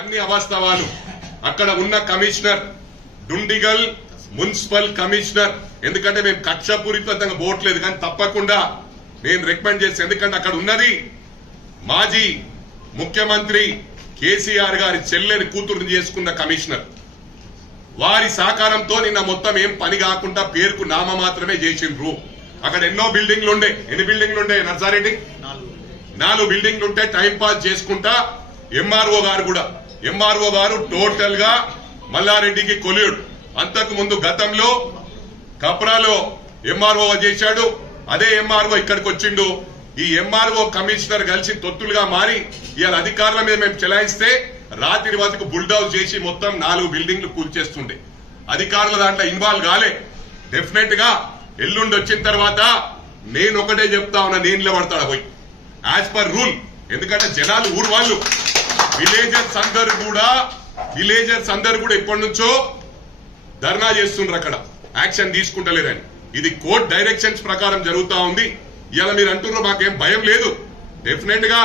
అన్ని అవాస్తవాలు. అక్కడ ఉన్న కమిషనర్ డుండిగల్ మున్సిపల్ కమిషనర్, ఎందుకంటే మేము కక్షపూరితంగా పోవట్లేదు కానీ తప్పకుండా నేను రికమెండ్ చేసి, ఎందుకంటే అక్కడ ఉన్నది మాజీ ముఖ్యమంత్రి కేసీఆర్ గారి చెల్లెని కూతురుని చేసుకున్న కమిషనర్. వారి సహకారంతో నిన్న మొత్తం ఏం పని కాకుండా పేరుకు నామ మాత్రమే చేసిండ్రు. అక్కడ ఎన్నో బిల్డింగ్లు ఉండే. ఎన్ని బిల్డింగ్లు ఉండే నర్సారెడ్డి? 4 బిల్డింగ్లు ఉంటే టైం పాస్ చేసుకుంటా ఎంఆర్ఓ గారు టోటల్ గా మల్లారెడ్డికి కొలియుడు. అంతకు ముందు గతంలో కప్రాలో ఎంఆర్ఓ చేశాడు. అదే ఎంఆర్ఓ ఇక్కడికి వచ్చిండు. ఈ ఎంఆర్ఓ కమిషనర్ కలిసి తొత్తులుగా మారి ఇవాళ అధికారుల మీద మేము చెలాయిస్తే రాత్రి వరకు బుల్డౌజ్ చేసి మొత్తం 4 బిల్డింగ్లు కూల్చేస్తుండే. అధికారుల దాంట్లో ఇన్వాల్వ్ కాలే. డెఫినెట్ గా ఎల్లుండి వచ్చిన తర్వాత నేను ఒకటే చెప్తా ఉన్నా, నేను నిలబడతాడు పోయి యాజ్ పర్ రూల్. ఎందుకంటే జనాలు ఊరు వాళ్ళు విలేజర్స్ అందరు కూడా ఇప్పటి నుంచో ధర్నా చేస్తుండ్రు, అక్కడ యాక్షన్ తీసుకుంటలేరని. ఇది కోర్టు డైరెక్షన్స్ ప్రకారం జరుగుతా ఉంది. ఇలా మీరు అంటున్నారు మాకేం భయం లేదు. డెఫినెట్ గా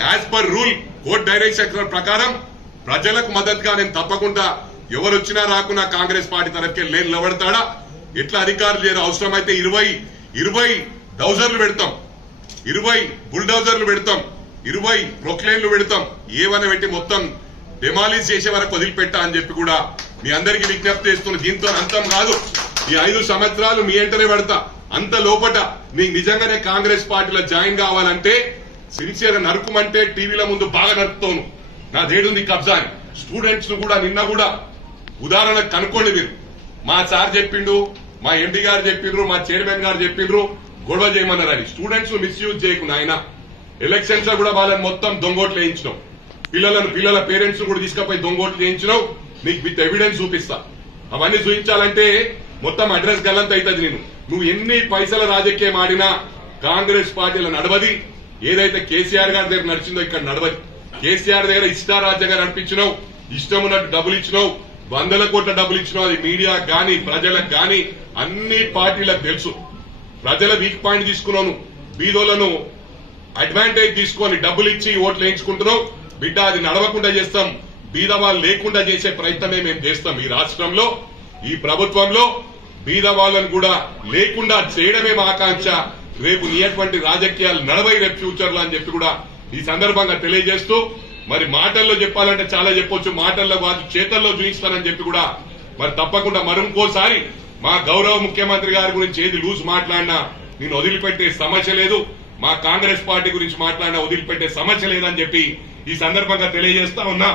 as per rule court direction ప్రకారం ప్రజలకు మద్దతుగా నేను తప్పకుండా ఎవరు వచ్చినా రాకున్నా కాంగ్రెస్ పార్టీ తరఫుకి నేను నిలబడతాడా. ఎట్లా అధికారులు చేయరు, అవసరమైతే 20 డౌజర్లు పెడతాం, 20 బుల్డౌజర్లు పెడతాం, 20 ప్రొక్లైన్లు పెడతాం, ఏవైనా పెట్టి మొత్తం డెమాలిష్ చేసే వరకు వదిలిపెట్టా అని చెప్పి కూడా మీ అందరికీ విజ్ఞప్తి చేస్తున్న. దీంతో అంతం కాదు. ఈ 5 సంవత్సరాలు మీ వెంటనే పడతా. అంత లోపట మీకు నిజంగానే కాంగ్రెస్ పార్టీలో జాయిన్ కావాలంటే సిన్సియర్ నరుకుమంటే టీవీల ముందు బాగా నరుకుతాను. నా దేడుంది కబ్జా అని స్టూడెంట్స్ కూడా నిన్న కూడా ఉదాహరణకు కనుక్కోండి మీరు. మా సార్ చెప్పిండు, మా ఎంపీ గారు చెప్పిండ్రు, మా చైర్మన్ గారు చెప్పిండ్రు గొడవ చేయమన్నారని. స్టూడెంట్స్ మిస్యూజ్ చేయకుండా ఆయన ఎలక్షన్స్ లో కూడా వాళ్ళని మొత్తం దొంగోట్లు వేయించినావు. పిల్లల పేరెంట్స్ కూడా తీసుకుపోయి దొంగోట్లు చేయించినావు. నీకు విత్ ఎవిడెన్స్ చూపిస్తా. అవన్నీ చూపించాలంటే మొత్తం అడ్రస్ గల్లంత అవుతుంది. నువ్వు ఎన్ని పైసల రాజకీయం ఆడినా కాంగ్రెస్ పార్టీలో నడవది. ఏదైతే కేసీఆర్ గారి దగ్గర నడిచిందో ఇక్కడ నడవది. కేసీఆర్ దగ్గర ఇష్టారాజ్యంగా నడిపించినావు, ఇష్టం ఉన్నట్టు డబ్బులు ఇచ్చినావు, 100 కోట్ల డబ్బులు ఇచ్చినావు. అది మీడియా గాని ప్రజలకు గాని అన్ని పార్టీలకు తెలుసు. ప్రజల వీక్ పాయింట్ తీసుకున్నావు, బీదోళ్లను అడ్వాంటేజ్ తీసుకొని డబ్బులు ఇచ్చి ఓట్లు వేయించుకుంటున్నావు. బిడ్డ అది నడవకుండా చేస్తాం. బీద వాళ్ళు లేకుండా చేసే ప్రయత్నమే మేము చేస్తాం. ఈ రాష్ట్రంలో ఈ ప్రభుత్వంలో బీద వాళ్ళను కూడా లేకుండా చేయడమే మా ఆకాంక్ష. రేపు ఎటువంటి రాజకీయాలు నడవై రేపు ఫ్యూచర్ లో అని చెప్పి కూడా ఈ సందర్భంగా తెలియజేస్తూ, మరి మాటల్లో చెప్పాలంటే చాలా చెప్పొచ్చు, మాటల్లో కాదు చేతల్లో చూపిస్తానని చెప్పి కూడా మరి తప్పకుండా మరొకసారి మా గౌరవ ముఖ్యమంత్రి గారి గురించి ఏది లూజ్ మాట్లాడినా నేను వదిలిపెట్టే సమస్య లేదు. మా కాంగ్రెస్ పార్టీ గురించి మాట్లాడినా వదిలిపెట్టే సమస్య లేదని చెప్పి ఈ సందర్భంగా తెలియజేస్తా ఉన్నా.